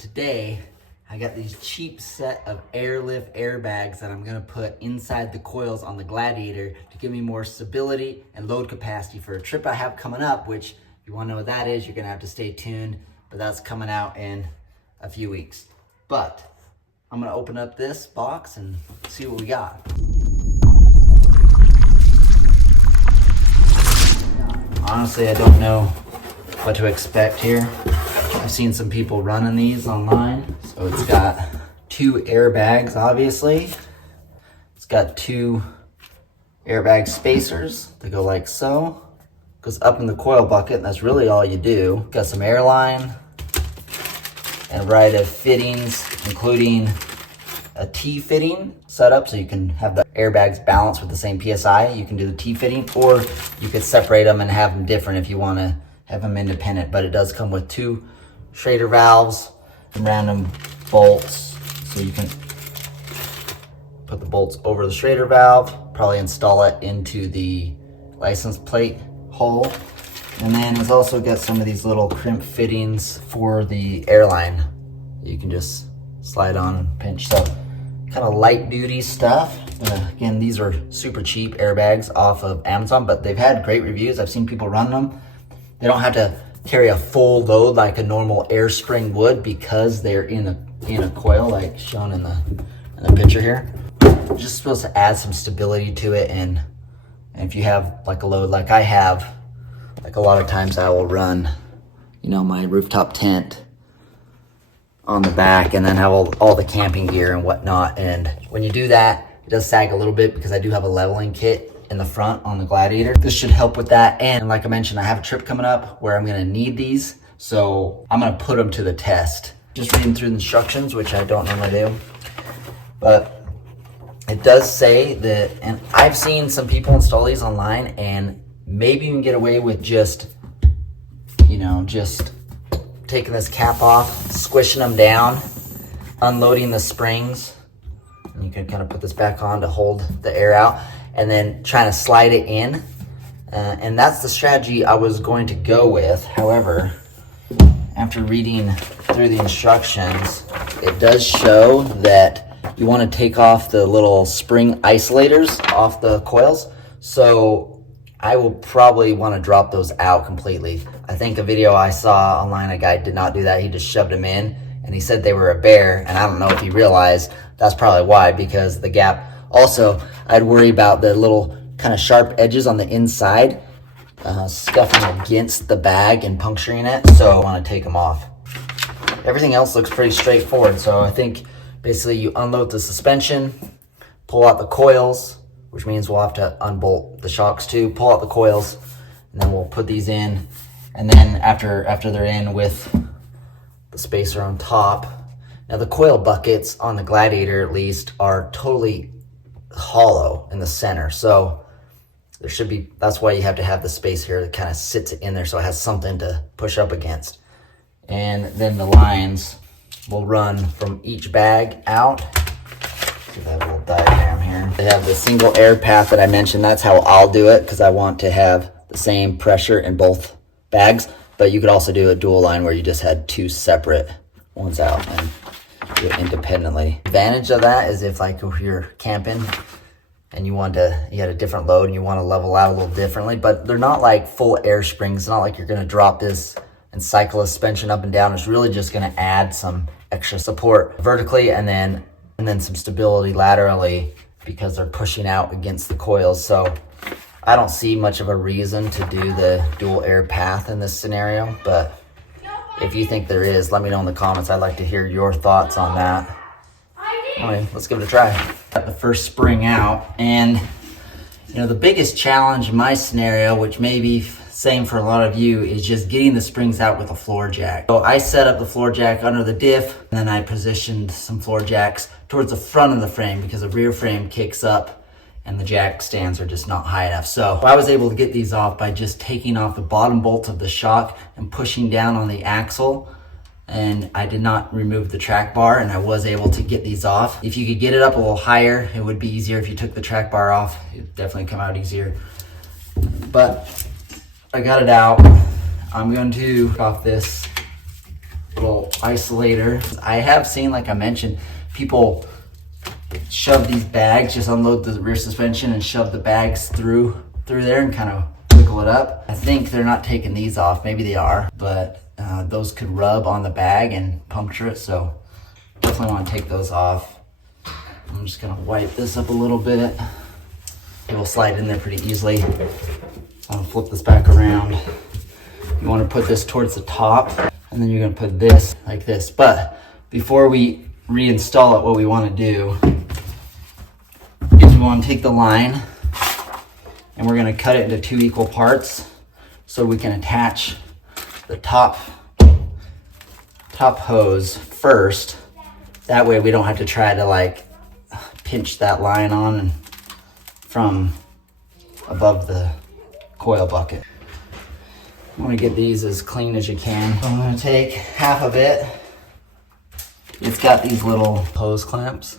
today, I got these cheap set of airlift airbags that I'm gonna put inside the coils on the Gladiator to give me more stability and load capacity for a trip I have coming up, which if you wanna know what that is, you're gonna have to stay tuned, but that's coming out in a few weeks. But I'm gonna open up this box and see what we got. Honestly, I don't know what to expect here. I've seen some people running these online. So it's got two airbags, obviously. It's got two airbag spacers that go like so. Goes up in the coil bucket, and that's really all you do. Got some airline and a variety of fittings, including a T-fitting setup, so you can have the airbags balanced with the same PSI. You can do the T-fitting, or you could separate them and have them different if you want to have them independent. But it does come with two Schrader valves and random bolts, so you can put the bolts over the Schrader valve, probably install it into the license plate hole. And then it's also got some of these little crimp fittings for the airline. You can just slide on, pinch. So kind of light duty stuff. Again, these are super cheap airbags off of Amazon, but they've had great reviews. I've seen people run them. They don't have to carry a full load like a normal air spring would because they're in a coil, like shown in the picture here. Just supposed to add some stability to it, and if you have like a load like I have, like a lot of times I will run, my rooftop tent on the back and then have all the camping gear and whatnot. And when you do that, it does sag a little bit because I do have a leveling kit in the front on the Gladiator. This should help with that. And like I mentioned, I have a trip coming up where I'm gonna need these. So I'm gonna put them to the test. Just reading through the instructions, which I don't normally do. But it does say that, and I've seen some people install these online and maybe you can get away with just taking this cap off, squishing them down, unloading the springs. And you can kind of put this back on to hold the air out, and then trying to slide it in. And that's the strategy I was going to go with. However, after reading through the instructions, it does show that you want to take off the little spring isolators off the coils. So I will probably want to drop those out completely. I think a video I saw online, a guy did not do that. He just shoved them in, and he said they were a bear. And I don't know if he realized that's probably why, because the gap. Also, I'd worry about the little kind of sharp edges on the inside scuffing against the bag and puncturing it. So I want to take them off. Everything else looks pretty straightforward. So I think basically you unload the suspension, pull out the coils, which means we'll have to unbolt the shocks too, pull out the coils, and then we'll put these in. And then after they're in with the spacer on top, now the coil buckets on the Gladiator at least are totally hollow in the center. So there should be, that's why you have to have the space here that kind of sits in there so it has something to push up against. And then the lines will run from each bag out. See that little diagram here. They have the single air path that I mentioned. That's how I'll do it because I want to have the same pressure in both bags. But you could also do a dual line where you just had two separate ones out and do it independently. Advantage of that is if you're camping and you had a different load and you want to level out a little differently, but they're not like full air springs. It's not like you're going to drop this and cycle a suspension up and down. It's really just going to add some extra support vertically and then some stability laterally because they're pushing out against the coils. So I don't see much of a reason to do the dual air path in this scenario, but if you think there is, let me know in the comments. I'd like to hear your thoughts on that. Anyway, let's give it a try. Got the first spring out, and the biggest challenge in my scenario, which may be same for a lot of you, is just getting the springs out with a floor jack. So I set up the floor jack under the diff, and then I positioned some floor jacks towards the front of the frame because the rear frame kicks up and the jack stands are just not high enough. So I was able to get these off by just taking off the bottom bolt of the shock and pushing down on the axle. And I did not remove the track bar, and I was able to get these off. If you could get it up a little higher, it would be easier. If you took the track bar off, it would definitely come out easier. But I got it out. I'm going to take off this little isolator. I have seen, like I mentioned, people shove these bags, just unload the rear suspension and shove the bags through there and kind of wiggle it up. I think they're not taking these off. Maybe they are, but those could rub on the bag and puncture it. So definitely want to take those off. I'm just gonna wipe this up a little bit. It will slide in there pretty easily. I'll flip this back around. You want to put this towards the top, and then you're gonna put this like this. But before we reinstall it, what we want to do is we want to take the line and we're going to cut it into 2 equal parts so we can attach the top hose first. That way we don't have to try to like pinch that line on from above the coil bucket. You want to get these as clean as you can. So I'm going to take half of it. It's got these little hose clamps.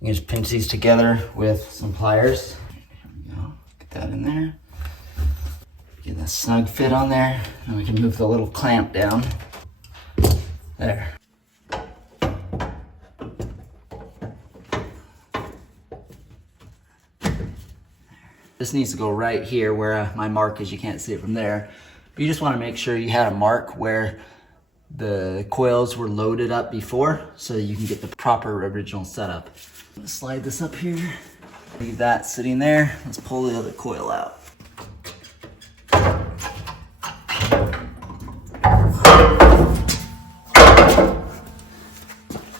You can just pinch these together with some pliers. Here we go. Get that in there. Get that snug fit on there. And we can move the little clamp down. There. This needs to go right here where my mark is. You can't see it from there. But you just want to make sure you had a mark where the coils were loaded up before so that you can get the proper original setup. I'm gonna slide this up here. Leave that sitting there. Let's pull the other coil out.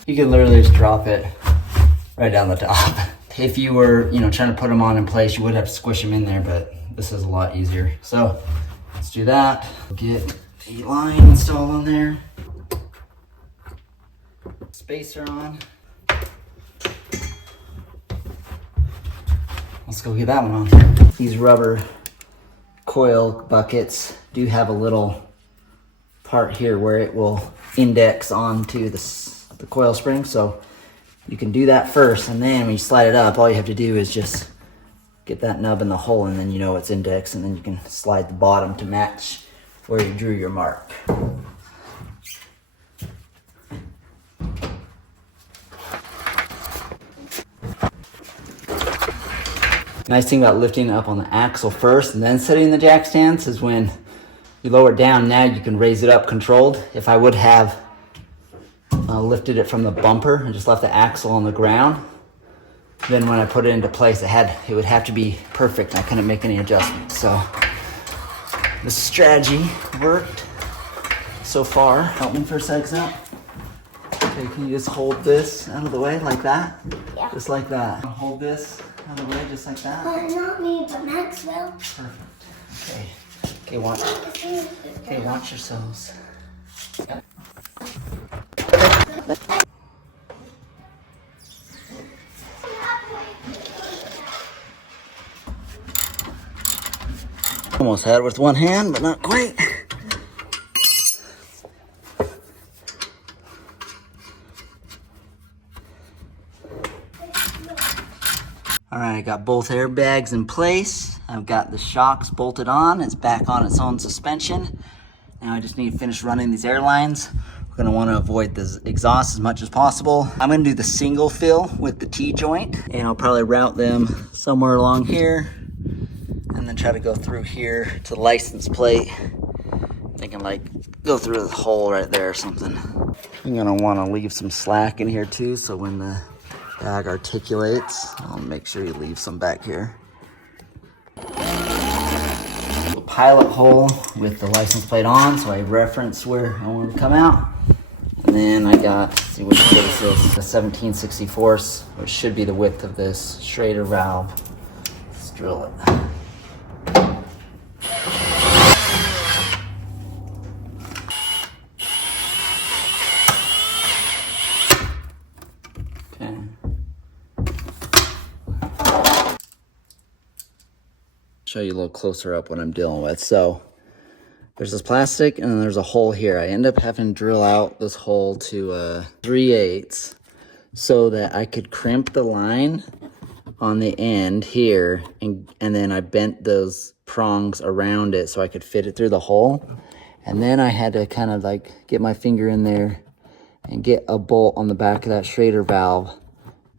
You can literally just drop it right down the top. If you were, trying to put them on in place, you would have to squish them in there, but this is a lot easier. So let's do that. Get the line installed on there. Spacer on. Let's go get that one on. These rubber coil buckets do have a little part here where it will index onto the coil spring. So you can do that first, and then when you slide it up, all you have to do is just get that nub in the hole, and then you know it's indexed, and then you can slide the bottom to match where you drew your mark. Nice thing about lifting up on the axle first and then setting the jack stance is when you lower it down, now you can raise it up controlled. If I would have lifted it from the bumper and just left the axle on the ground, then when I put it into place, it would have to be perfect. I couldn't make any adjustments. So the strategy worked so far. Help me for a sec, Zach. Okay, can you just hold this out of the way like that? Yeah. Just like that. Hold this out of the way just like that. Not me, but Maxwell. Perfect. Okay, watch yourselves. Yeah. Almost had it with one hand, but not quite. All right, I got both airbags in place. I've got the shocks bolted on. It's back on its own suspension. Now I just need to finish running these air lines. We're gonna wanna avoid the exhaust as much as possible. I'm gonna do the single fill with the T-joint, and I'll probably route them somewhere along here, and then try to go through here to the license plate. They can like go through the hole right there or something. You're gonna wanna leave some slack in here too, so when the bag articulates, I'll make sure you leave some back here. A pilot hole with the license plate on, so I reference where I want to come out. And then I got, let's see which this is, the 17/64, which should be the width of this Schrader valve. Let's drill it. Show you a little closer up what I'm dealing with. So there's this plastic and then there's a hole here. I end up having to drill out this hole to 3/8 so that I could crimp the line on the end here, and then I bent those prongs around it so I could fit it through the hole. And then I had to kind of like get my finger in there and get a bolt on the back of that Schrader valve.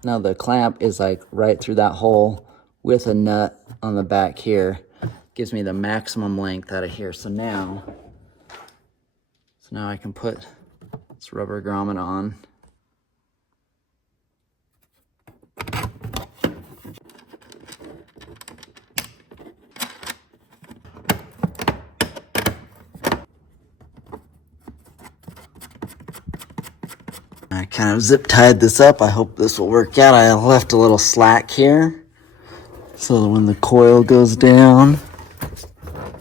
Now the clamp is like right through that hole with a nut on the back here. Gives me the maximum length out of here. So now I can put this rubber grommet on. I kind of zip tied this up. I hope this will work out. I left a little slack here so that when the coil goes down,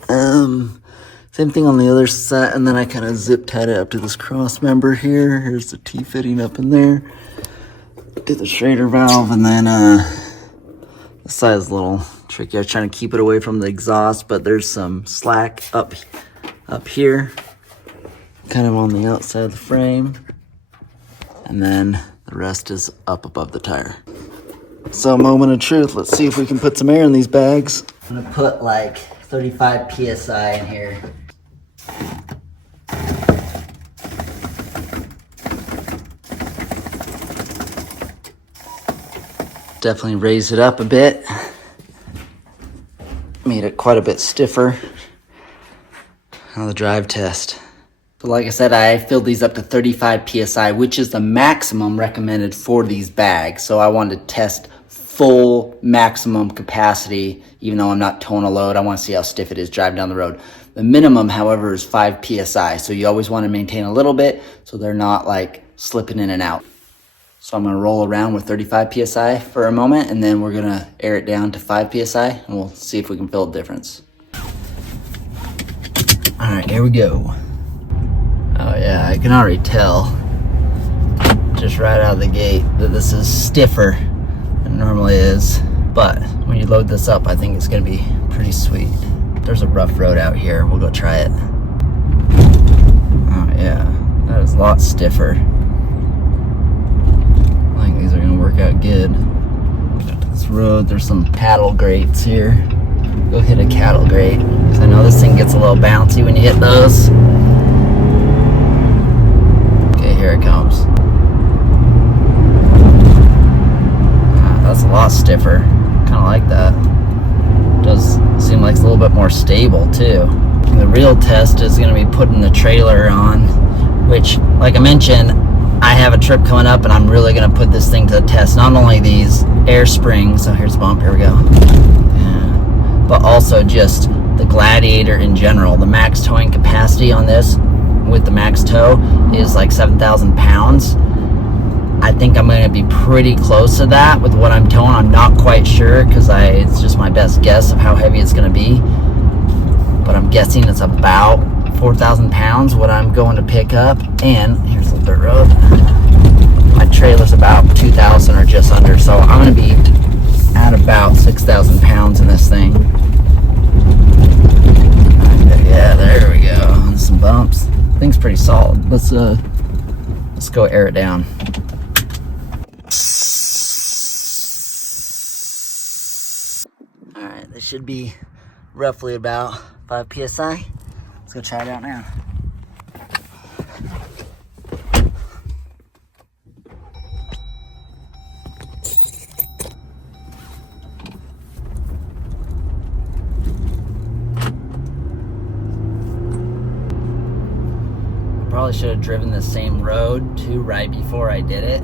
same thing on the other side. And then I kind of zip tied it up to this cross member here. Here's the T-fitting up in there. Get the Schrader valve, and then this side is a little tricky. I was trying to keep it away from the exhaust, but there's some slack up here, kind of on the outside of the frame. And then the rest is up above the tire. So, moment of truth. Let's see if we can put some air in these bags. I'm gonna put like 35 PSI in here. Definitely raised it up a bit. Made it quite a bit stiffer. Now the drive test. So like I said, I filled these up to 35 PSI, which is the maximum recommended for these bags. So I wanted to test full maximum capacity, even though I'm not towing a load. I want to see how stiff it is driving down the road. The minimum, however, is 5 PSI. So you always want to maintain a little bit so they're not like slipping in and out. So I'm going to roll around with 35 PSI for a moment, and then we're going to air it down to 5 PSI, and we'll see if we can feel the difference. All right, here we go. Oh yeah, I can already tell just right out of the gate that this is stiffer than it normally is. But when you load this up, I think it's gonna be pretty sweet. There's a rough road out here. We'll go try it. Oh yeah, that is a lot stiffer. I think these are gonna work out good. This road, there's some paddle grates here. Go hit a cattle grate. I know this thing gets a little bouncy when you hit those. Here it comes. That's a lot stiffer. Kind of like that. Does seem like it's a little bit more stable too. And the real test is going to be putting the trailer on, which, like I mentioned, I have a trip coming up and I'm really going to put this thing to the test. Not only these air springs, so here's a bump, here we go. Yeah. But also just the Gladiator in general. The max towing capacity on this with the max tow is like 7,000 pounds. I think I'm going to be pretty close to that with what I'm towing. I'm not quite sure because it's just my best guess of how heavy it's going to be. But I'm guessing it's about 4,000 pounds what I'm going to pick up. And here's the dirt road. My trailer's about 2,000 or just under. So I'm going to be at about 6,000 pounds in this thing. Yeah, there we go. And some bumps. Thing's pretty solid. Let's go air it down. All right, this should be roughly about 5 PSI. Let's go try it out now. Probably should have driven the same road too right before I did it,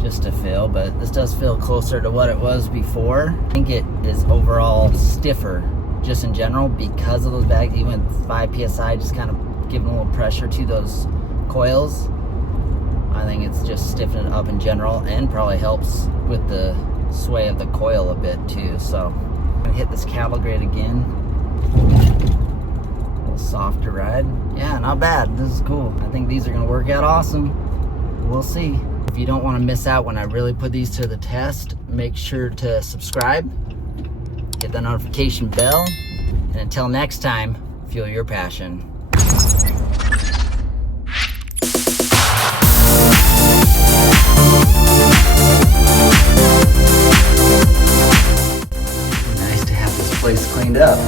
just to feel, but this does feel closer to what it was before. I think it is overall stiffer just in general because of those bags. Even with 5 PSI, just kind of giving a little pressure to those coils. I think it's just stiffening it up in general and probably helps with the sway of the coil a bit too. So I'm gonna hit this cattle grade again. Softer ride. Yeah, not bad. This is cool. I think these are gonna work out awesome. We'll see. If you don't want to miss out when I really put these to the test, make sure to subscribe, hit the notification bell, and until next time, fuel your passion. Nice to have this place cleaned up.